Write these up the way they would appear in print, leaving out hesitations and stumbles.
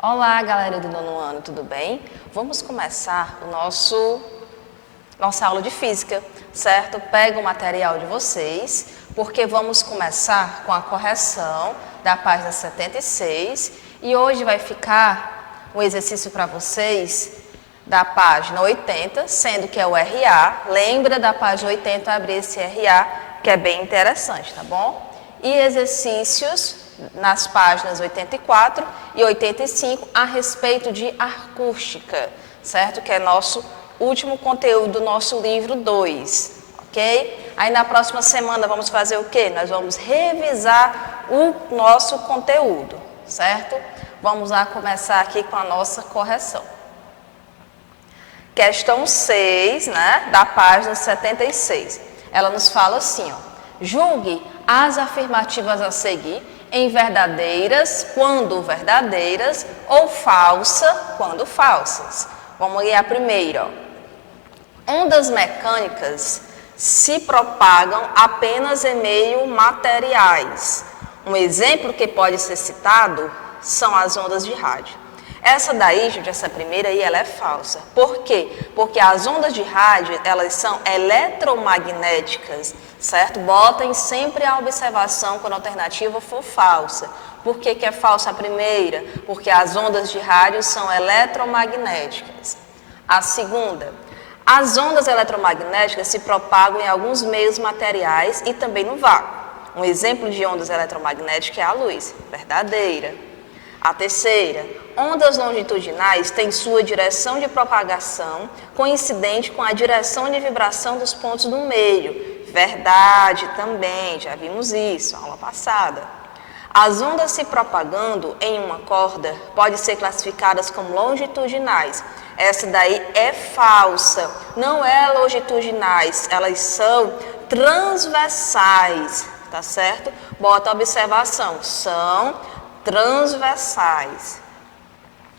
Olá, galera do nono ano, tudo bem? Vamos começar nossa aula de física, certo? Pega o material de vocês, porque vamos começar com a correção da página 76 e hoje vai ficar um exercício para vocês da página 80, sendo que é o RA. Lembra da página 80 abrir esse RA, que é bem interessante, tá bom? E exercícios nas páginas 84 e 85 a respeito de acústica, certo? Que é nosso último conteúdo do nosso livro 2, ok? Aí na próxima semana vamos fazer o quê? Nós vamos revisar o nosso conteúdo, certo? Vamos lá começar aqui com a nossa correção. Questão 6, né, da página 76. Ela nos fala assim, ó: julgue as afirmativas a seguir em verdadeiras, quando verdadeiras, ou falsa, quando falsas. Vamos ler a primeira, ó. Ondas mecânicas se propagam apenas em meio materiais. Um exemplo que pode ser citado são as ondas de rádio. Essa daí, gente, essa primeira aí, ela é falsa. Por quê? Porque as ondas de rádio, elas são eletromagnéticas, certo? Botem sempre a observação quando a alternativa for falsa. Por que que é falsa a primeira? Porque as ondas de rádio são eletromagnéticas. A segunda, as ondas eletromagnéticas se propagam em alguns meios materiais e também no vácuo. Um exemplo de ondas eletromagnéticas é a luz, verdadeira. A terceira, ondas longitudinais têm sua direção de propagação coincidente com a direção de vibração dos pontos do meio. Verdade também, já vimos isso, aula passada. As ondas se propagando em uma corda podem ser classificadas como longitudinais. Essa daí é falsa, não é longitudinais, elas são transversais, tá certo? Bota a observação, são transversais.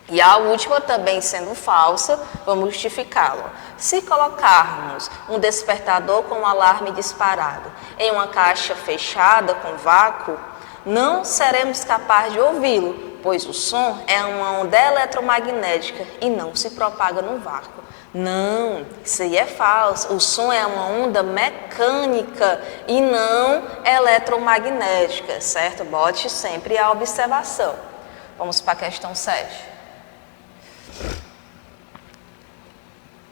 E a última também sendo falsa, vamos justificá-la. Se colocarmos um despertador com um alarme disparado em uma caixa fechada com vácuo, não seremos capazes de ouvi-lo, pois o som é uma onda eletromagnética e não se propaga no vácuo. Não, isso aí é falso. O som é uma onda mecânica e não eletromagnética, certo? Bote sempre a observação. Vamos para a questão 7.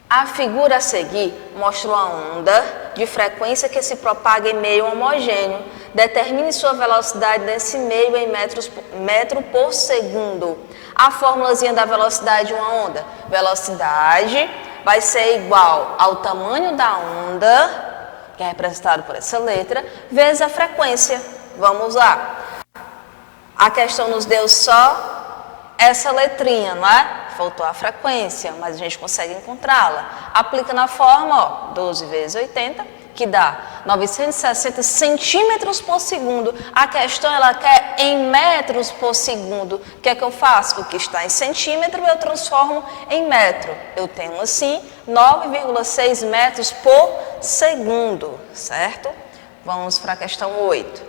A figura a seguir mostra uma onda de frequência que se propaga em meio homogêneo. Determine sua velocidade nesse meio em metro por segundo. A formulazinha da velocidade de uma onda. Velocidade vai ser igual ao tamanho da onda, que é representado por essa letra, vezes a frequência. Vamos lá. A questão nos deu só essa letrinha, não é? Faltou a frequência, mas a gente consegue encontrá-la. Aplica na forma, ó, 12 vezes 80, que dá 960 centímetros por segundo. A questão, ela quer em metros por segundo. O que é que eu faço? O que está em centímetro, eu transformo em metro. Eu tenho, assim, 9,6 metros por segundo, certo? Vamos para a questão 8.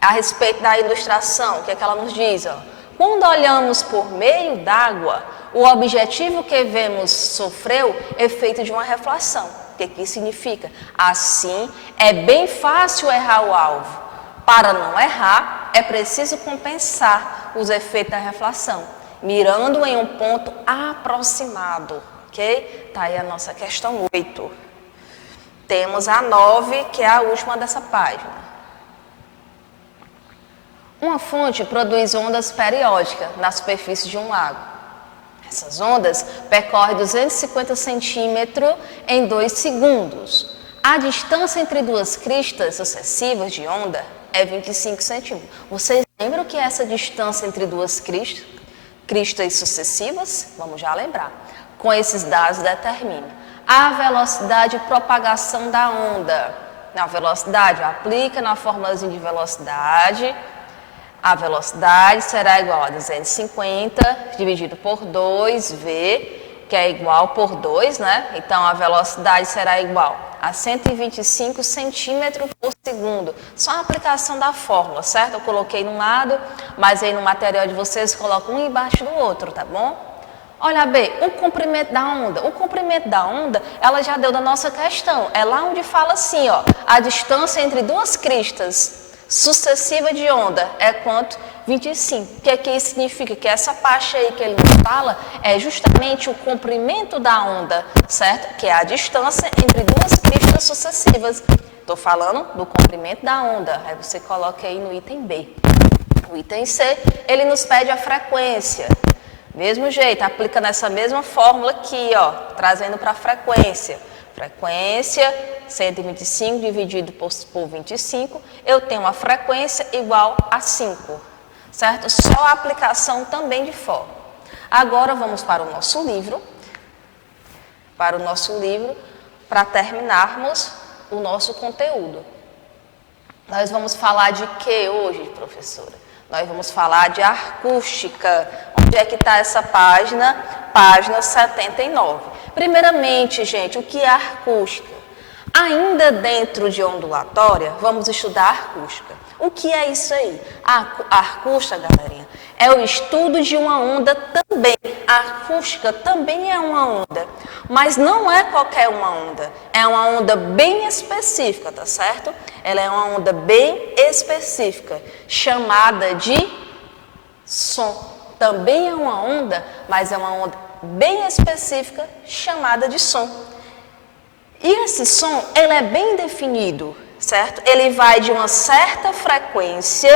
A respeito da ilustração, o que é que ela nos diz, ó? Quando olhamos por meio d'água, o objetivo que vemos sofreu efeito de uma reflação. O que isso significa? Assim, é bem fácil errar o alvo. Para não errar, é preciso compensar os efeitos da reflação, mirando em um ponto aproximado. Ok? Tá aí a nossa questão 8. Temos a 9, que é a última dessa página. Uma fonte produz ondas periódicas na superfície de um lago. Essas ondas percorrem 250 centímetros em 2 segundos. A distância entre duas cristas sucessivas de onda é 25 centímetros. Vocês lembram que é essa distância entre duas cristas sucessivas? Vamos já lembrar. Com esses dados, determine a velocidade de propagação da onda. Na velocidade, aplica na formulazinha de velocidade. A velocidade será igual a 250 dividido por 2, V, que é igual por 2, né? Então, a velocidade será igual a 125 centímetros por segundo. Só a aplicação da fórmula, certo? Eu coloquei num lado, mas aí no material de vocês colocam um embaixo do outro, tá bom? Olha bem, o comprimento da onda. O comprimento da onda, ela já deu da nossa questão. É lá onde fala assim, ó, a distância entre duas cristas sucessiva de onda é quanto? 25. O que é que isso significa? Que essa parte aí que ele nos fala é justamente o comprimento da onda, certo? Que é a distância entre duas cristas sucessivas. Estou falando do comprimento da onda. Aí você coloca aí no item B. O item C, ele nos pede a frequência. Mesmo jeito, aplica nessa mesma fórmula aqui, ó, trazendo para a frequência. Frequência, 125 dividido por 25, eu tenho uma frequência igual a 5, certo? Só a aplicação também de fórmula. Agora vamos para o nosso livro, para terminarmos o nosso conteúdo. Nós vamos falar de que hoje, professora? Nós vamos falar de acústica. Onde é que está essa página? Página 79. Primeiramente, gente, o que é acústica? Ainda dentro de ondulatória, vamos estudar acústica. O que é isso aí? A acústica, galerinha, é o estudo de uma onda também. A acústica também é uma onda, mas não é qualquer uma onda. É uma onda bem específica, tá certo? Ela é uma onda bem específica, chamada de som. Também é uma onda, mas é uma onda bem específica, chamada de som. E esse som, ele é bem definido, certo? Ele vai de uma certa frequência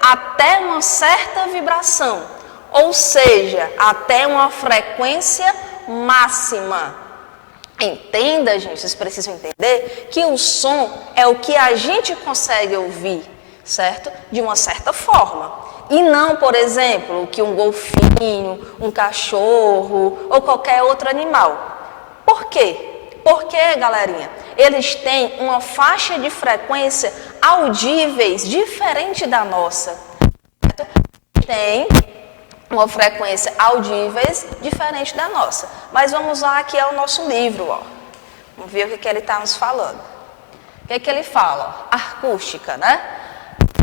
até uma certa vibração, ou seja, até uma frequência máxima. Entenda, gente, vocês precisam entender que o som é o que a gente consegue ouvir, certo? De uma certa forma. E não, por exemplo, que um golfinho, um cachorro ou qualquer outro animal. Por quê? Porque, galerinha, eles têm uma faixa de frequência audíveis diferente da nossa. Certo? Tem uma frequência audíveis diferente da nossa. Mas vamos lá aqui ao nosso livro, ó. Vamos ver o que ele está nos falando. O que ele fala? Acústica, né?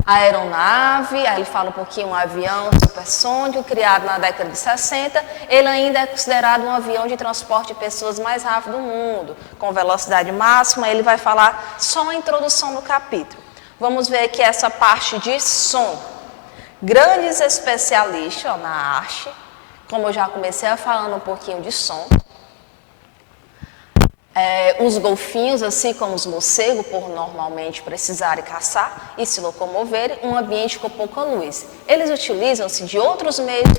Aeronave, aí ele fala um pouquinho, um avião supersônico, criado na década de 60, ele ainda é considerado um avião de transporte de pessoas mais rápido do mundo, com velocidade máxima, ele vai falar só a introdução no capítulo. Vamos ver aqui essa parte de som. Grandes especialistas na arte, como eu já comecei a falar um pouquinho de som, os golfinhos, assim como os morcegos, por normalmente precisarem caçar e se locomoverem, um ambiente com pouca luz. Eles utilizam-se de outros meios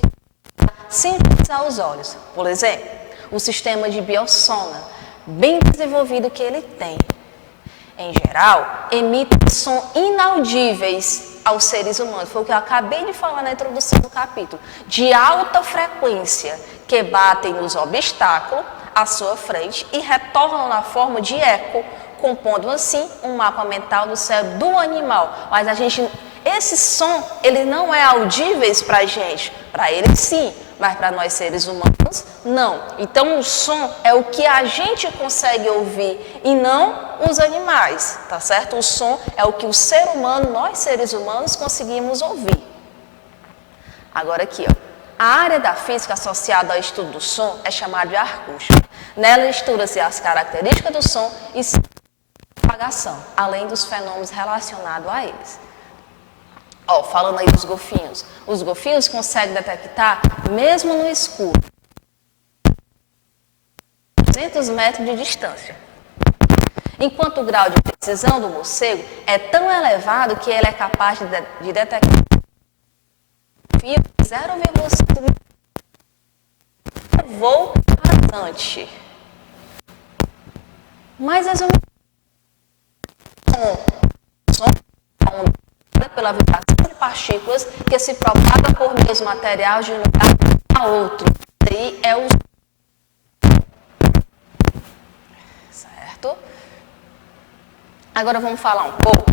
sem utilizar os olhos. Por exemplo, o sistema de biossona, bem desenvolvido que ele tem. Em geral, emitem som inaudíveis aos seres humanos. Foi o que eu acabei de falar na introdução do capítulo. De alta frequência, que batem nos obstáculos à sua frente e retornam na forma de eco, compondo assim um mapa mental do cérebro do animal. Mas esse som, ele não é audível para a gente. Para ele sim, mas para nós seres humanos, não. Então o som é o que a gente consegue ouvir e não os animais, tá certo? O som é o que o ser humano, nós seres humanos, conseguimos ouvir. Agora aqui, ó. A área da física associada ao estudo do som é chamada de acústica. Nela estuda-se as características do som e sua propagação, além dos fenômenos relacionados a eles. Ó, falando aí dos golfinhos. Os golfinhos conseguem detectar, mesmo no escuro, 200 metros de distância. Enquanto o grau de precisão do morcego é tão elevado que ele é capaz de detectar 0,5 voo rasante. Mas as pela vibração de partículas que se propaga por meios materiais de um lugar a outro. Daí é o certo? Agora vamos falar um pouco.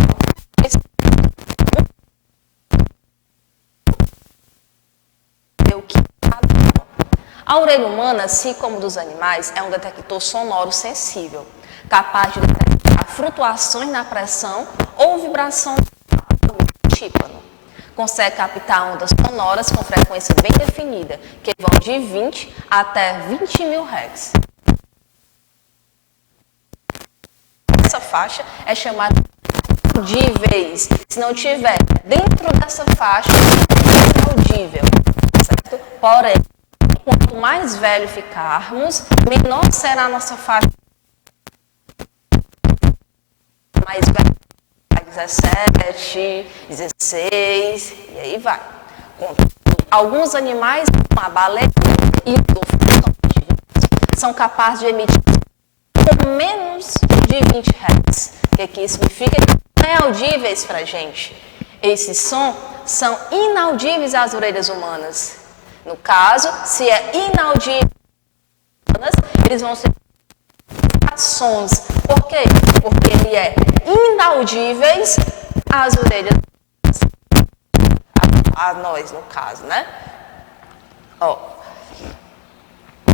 A orelha humana, assim como dos animais, é um detector sonoro sensível. capaz de detectar flutuações na pressão ou vibração do tímpano. Consegue captar ondas sonoras com frequência bem definida, que vão de 20 até 20 mil Hz. Essa faixa é chamada de audíveis. Se não tiver dentro dessa faixa, é inaudível, certo? Porém, quanto mais velho ficarmos, menor será a nossa faixa. Mais velho, 17, 16, e aí vai. Alguns animais, como a baleia e o golfinho, são capazes de emitir com menos de 20 Hz. O que isso significa? Que não é audíveis para a gente. Esses sons são inaudíveis às orelhas humanas. No caso, se é inaudível, eles vão ser sons. Por quê? Porque ele é inaudíveis às orelhas a nós, no caso, né? Ó,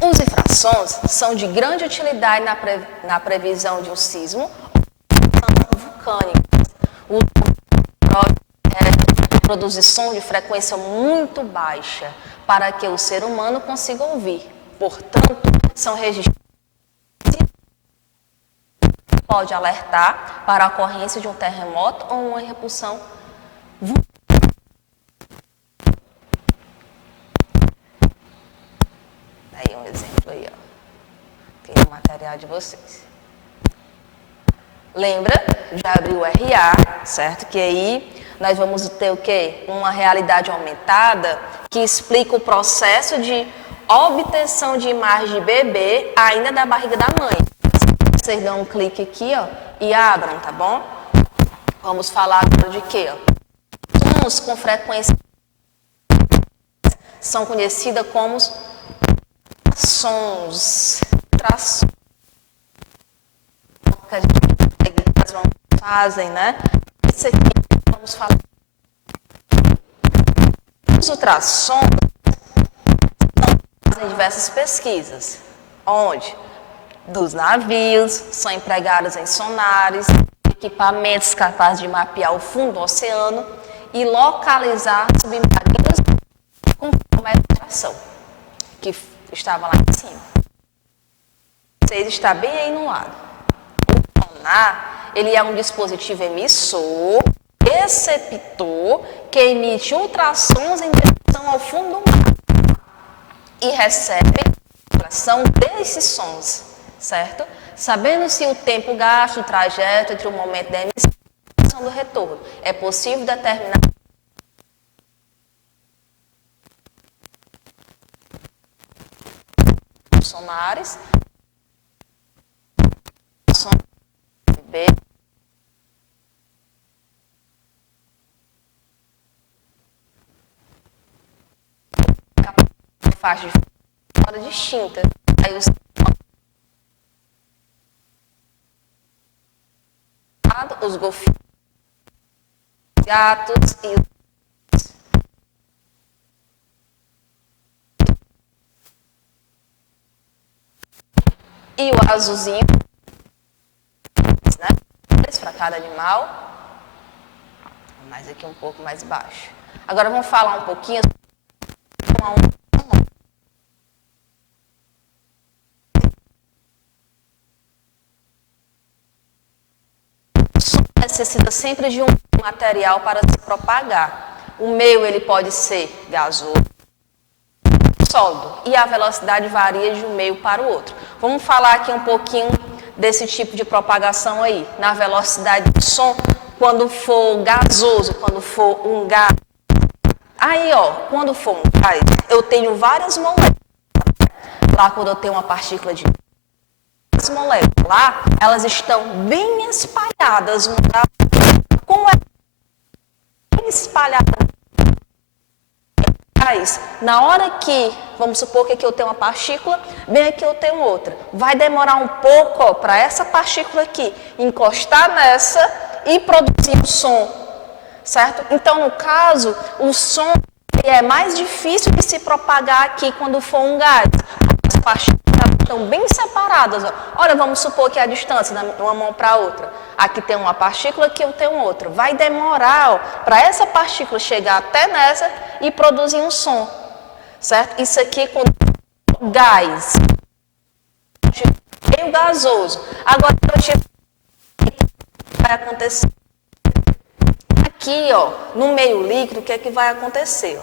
os infrassons são de grande utilidade na previsão de um sismo ou vulcânicas. O produz som de frequência muito baixa para que o ser humano consiga ouvir. Portanto, são registrados pode alertar para a ocorrência de um terremoto ou uma erupção vulcânica. Aí um exemplo aí, ó. Tem o material de vocês. Lembra? Já abriu o RA, certo? Que aí nós vamos ter o quê? Uma realidade aumentada que explica o processo de obtenção de imagem de bebê ainda da barriga da mãe. Vocês dão um clique aqui, ó, e abram, tá bom? Vamos falar agora de quê, ó? Sons com frequência são conhecidas como sons, traços que as mãos fazem, né? Isso aqui vamos falar. Os ultrassons fazem diversas pesquisas. Onde? Dos navios, são empregados em sonares, equipamentos capazes de mapear o fundo do oceano e localizar submarinos conforme a atração que estava lá em cima. Vocês está bem aí no lado. O sonar, ele é um dispositivo emissor, receptor, que emite ultrassons em direção ao fundo do mar e recebe a vibração desses sons. Certo? Sabendo se o tempo gasto, o trajeto entre o momento da emissão e do retorno, é possível determinar os sonares, B, faixa de hora distinta. Aí os golfinhos, gatos e o azulzinho, né? Para cada animal. Mais aqui um pouco mais baixo. Agora vamos falar um pouquinho com a necessita sempre de um material para se propagar. O meio ele pode ser gasoso, sólido, e a velocidade varia de um meio para o outro. Vamos falar aqui um pouquinho desse tipo de propagação aí, na velocidade do som, quando for gasoso, quando for um gás. Aí, ó, quando for um gás, eu tenho várias moléculas. Lá, quando eu tenho uma partícula de as moléculas lá, elas estão bem espalhadas. Como é bem espalhada? Na hora que, vamos supor que aqui eu tenho uma partícula, bem aqui eu tenho outra. Vai demorar um pouco para essa partícula aqui encostar nessa e produzir o som, certo? Então, no caso, o som é mais difícil de se propagar aqui quando for um gás. As partículas estão estão bem separadas. Ó. Olha, vamos supor que a distância de uma mão para a outra. Aqui tem uma partícula, aqui eu tenho outra. Vai demorar para essa partícula chegar até nessa e produzir um som. Certo? Isso aqui com gás. Meio gasoso. Agora, o que vai acontecer? Aqui, ó, no meio líquido, o que é que vai acontecer?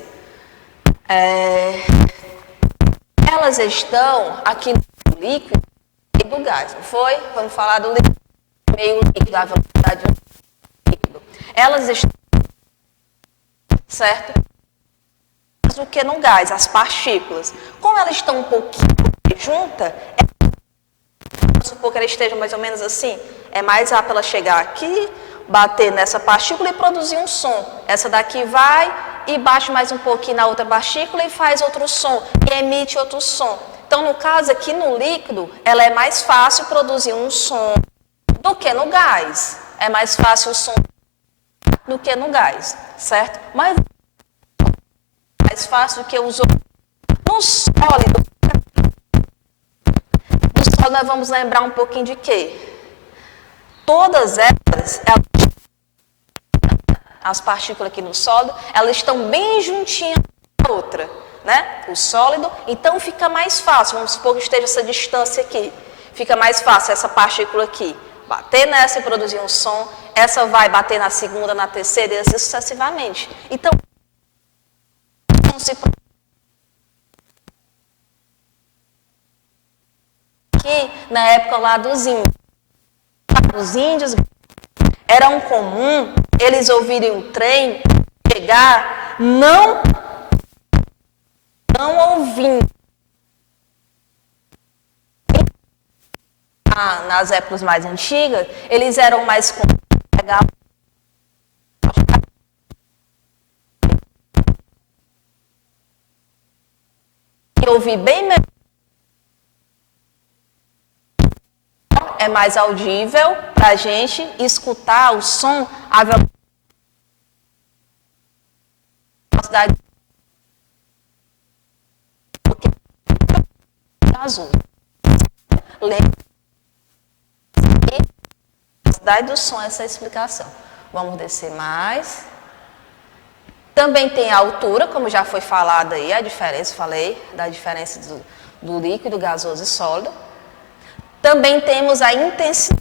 Elas estão aqui no líquido e do gás, não foi? Vamos falar do meio líquido, a velocidade do líquido. Elas estão, certo? Do que no gás, as partículas. Como elas estão um pouquinho juntas, vamos supor que elas estejam mais ou menos assim, é mais rápido ela chegar aqui, bater nessa partícula e produzir um som. Essa daqui vai e bate mais um pouquinho na outra partícula e faz outro som, e emite outro som. Então, no caso aqui no líquido, ela é mais fácil produzir um som do que no gás. É mais fácil o som do que no gás, certo? Mas mais fácil do que os outros. No sólido, nós vamos lembrar um pouquinho de quê? Todas elas as partículas aqui no sólido, elas estão bem juntinhas da outra, né? O sólido, então fica mais fácil, vamos supor que esteja essa distância aqui, fica mais fácil essa partícula aqui bater nessa e produzir um som, essa vai bater na segunda, na terceira e assim sucessivamente. Então, aqui na época lá dos índios, era comum eles ouvirem o trem chegar não ouvindo. Nas épocas mais antigas, eles eram mais comuns pegar e ouvir bem melhor. É mais audível para a gente escutar o som, a velocidade azul. Lembra? A velocidade do som, essa é a explicação. Vamos descer mais. Também tem a altura, como já foi falado aí, a diferença, falei da diferença do líquido, gasoso e sólido. Também temos a intensidade.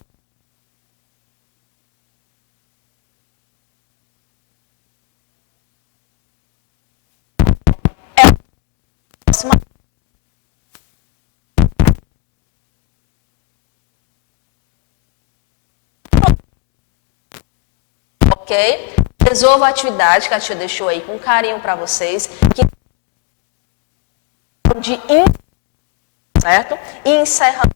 Ok? Resolva a atividade que a tia deixou aí com carinho para vocês. Certo? E encerra.